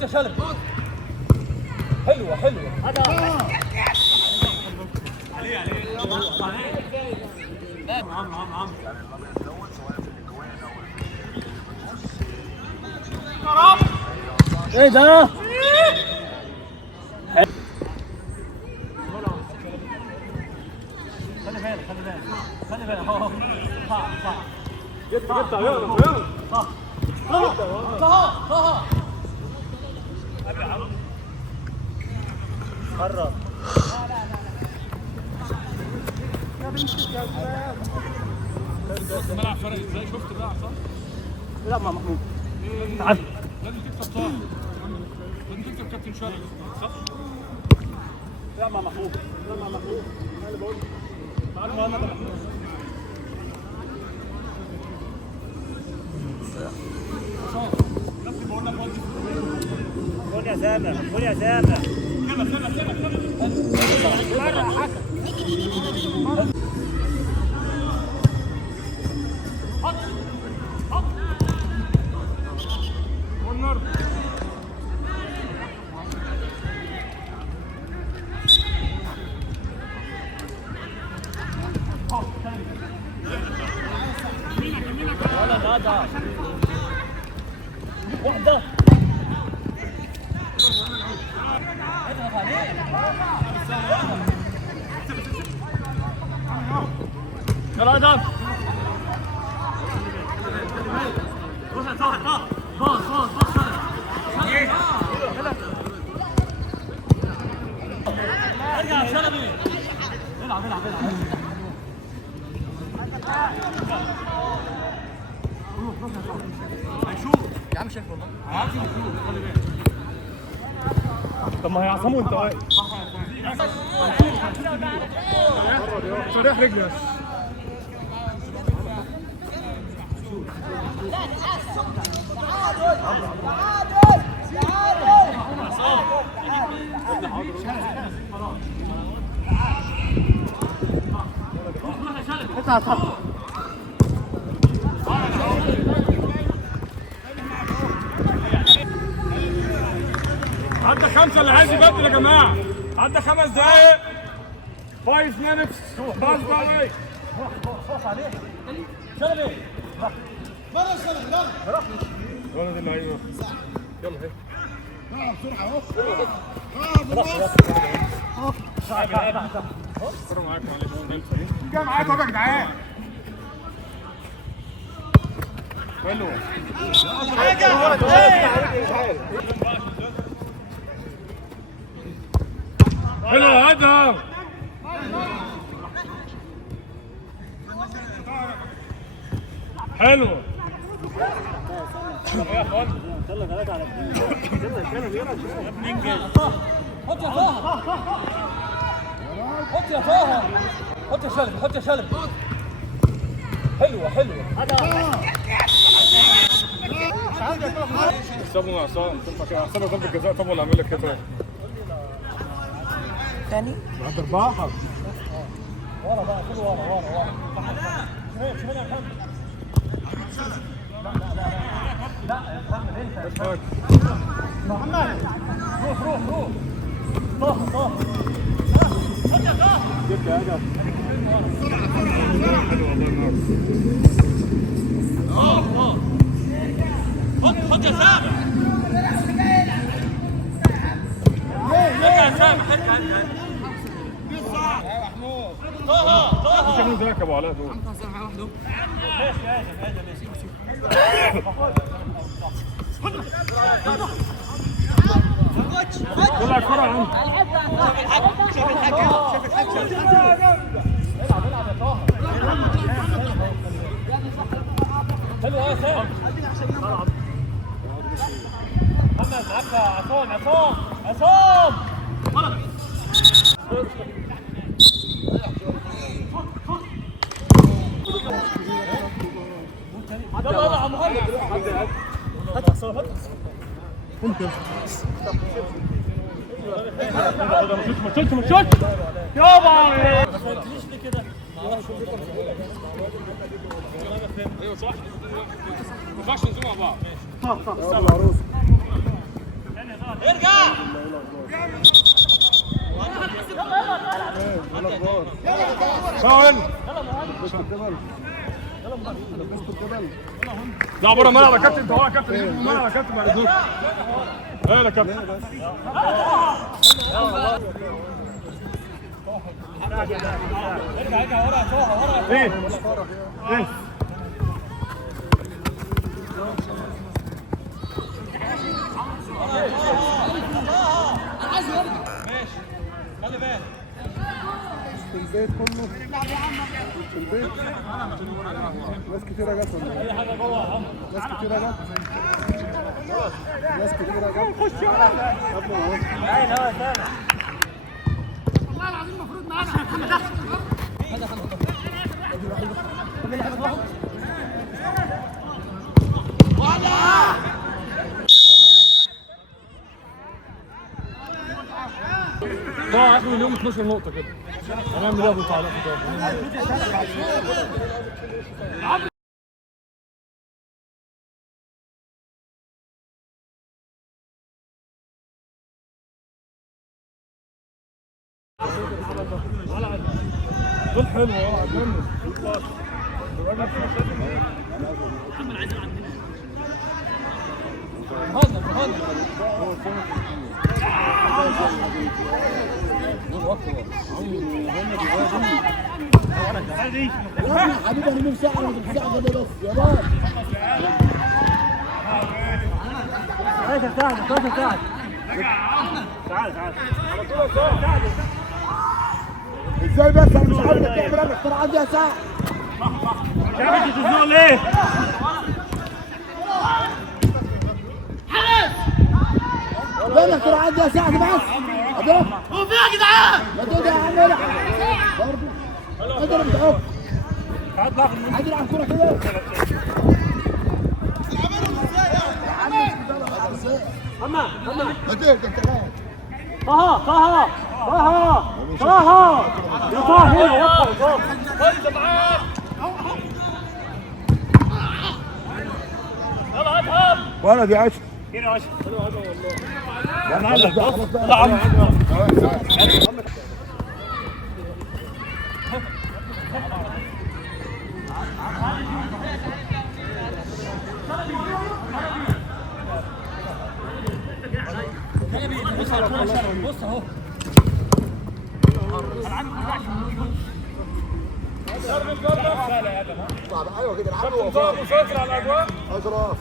خد يا شلبي. حلوه حلوه. عليه عم ايه ده؟ خلي بالك اهو. صح جبت يلا صح طه ابي عم قرب. الملعب فرق ازاي؟ شفت بقى صح؟ لا مع محمود تعال لازم تكسب طه، لازم تكسب كابتن شرف صح؟ لا مع محمود انا اللي بقول تعال معانا بقى. قول يا سامح مرة حكم ولا واحدة يلا ادم روح يا طه ارجع يا شلبي العب هيشوف يا عم شايف والله عارف يشوف خلي بالك. طب ما هيعصموا انت واقف صريح رجلي بس. عدى 5 اللي عايز يبدل يا جماعه. عدى 5 دقايق 5 minutes باص باي خلاص عليه شلبي بره شلبي يلا ولد اللعيبه يلا هي نلعب بسرعه اهو اهو معاك معلش جاي معاكم يا جدعان. حلو حلو هذا حلو يا اخوان يلا ثلاثة على يلا الكلام يلا يا ابني انجز. حط يا طه حط يا شلبي حلوة حسابه مع عصام تنفع كده حسابه ضربة جزاء. طب ولا اعمل لك كده ثاني بعد 4 ورا بقى كله ورا شمال يا محمد. لا يا محمد انت محمد روح طه خد يا طه جبت يا هدف حلو والله خد يا سامح يا سامح يا محمود طه شنو ذاك ابو علاء دول طلع الكرة يا عم. شوف الحكم العب يا طه حلو يا سامح محمد معاك عصام غلط يلا يا عم محمد هات عصام ممكن ما تشوت يابا ما قلتليش ليه كده. ايوه صح ما ينفعش نزوم مع بعض. صح العروس فاول. لا بره الملعب يا كابتن، انت هو يا كابتن الملعب يا كابتن بعد اذنك. ايه يا كابتن؟ ارجع ورا ايه؟ ايه؟ عايز يرجع ماشي خلي بالك في البيت كله في البيت ناس كتيرة جت ولا ايه؟ ناس كتيرة جت ناس كتيرة جت خش قبل ما اهو باين اهو سامع والله العظيم المفروض معانا طبعا اخر اليوم 12 نقطة كده. هنعمل ايه يا ابو تعالى كده؟ دول حلوة جامد. حبيبي انا نفسي اعرف الساعة كده بس يا بابا كويس ساعد كويس ساعد ازاي بس انا مش عارف تعمل انا اختراعات يا ساعة شافت تزنق ليه؟ فين اختراعات يا ساعة بس ابو هو فين يا جدعان؟ ما تقدر يا عم العب برضه اضرب بتعوق عايز يلعب كورة كده اما ما تقدر انت قاعد طه طه طه طه يا طه هنا يا طه خش معاك. يلا اذهب. وانا دي عشق هنا يا اشرف. حلو هذا والله. انا عايز بص بص اهو. ايوه كده العبوا نظام مسيطر على الاجواء. اشرف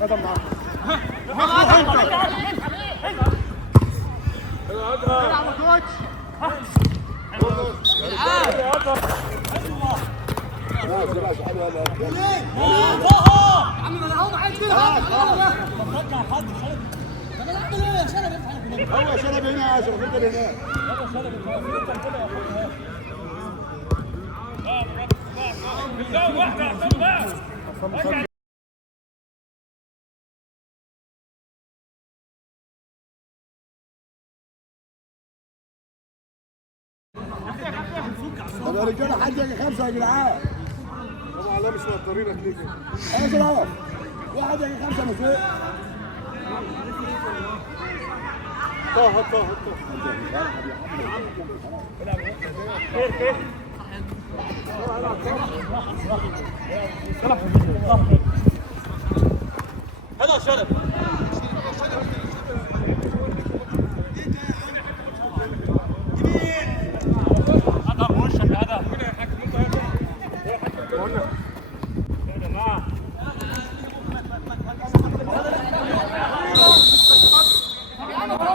خدم معاك عم انا اهو عايز كده هو شرب هنا يا اشرف انت اللي هناك طب يا رجاله حد يجي 5 يا جدعان طبعا لا مش مقدرينك ليه كده يا اشرف واحد يجي 5 انا فوق طه هذا شرف.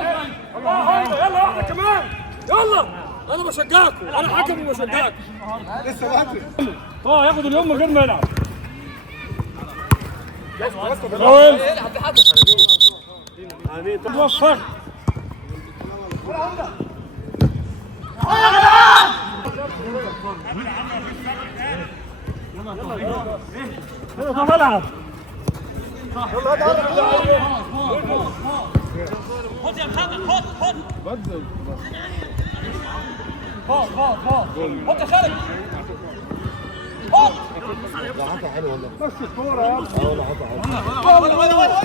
يلا واحدة كمان يلا. انا بشجعكم انا حكم وبشجعكم. لسه بدري ياخد اليوم من غير ما يلعب. فاول امين توفق. يلا العب. خد يا محمد خد بدل خد يا خالد. حطها حلو والله. بس الكورة يا ابني. والله حطها حلو.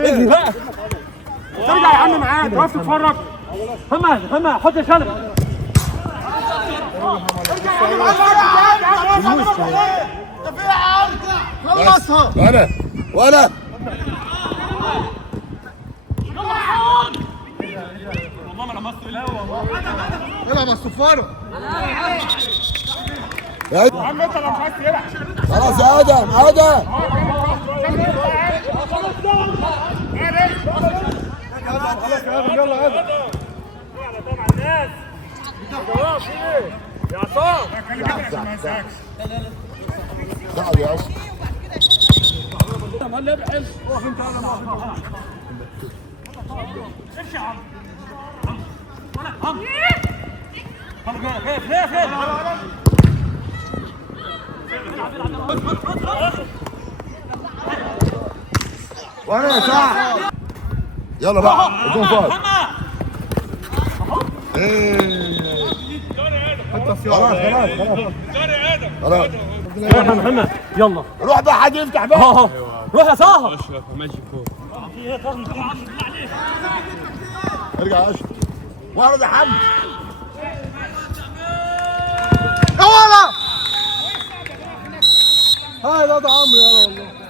اجري بقى ترجع يا عم معاه تقف تتفرج هما حط يا شلبي خلصها ولا العب على الصفاره يا عم انت لو مش عايز تلعب خلاص يا ادم خلاص يا ادم يلا يا ادم طبعا الناس خلاص ايه يا عصام خلي بالك عشان ما ينساكش تعال يا عشر. ما لعب حلو اقف انت انا ما ايش يا عم وانا يا ساعة. يلا بقى بدون فاضي. خلاص يا محمد يلا روح بقى حد يفتح بقى. روح يا طه ارجع يا اشرف واحد يا حمد. يا ولد هاي ده عمرو يلا والله.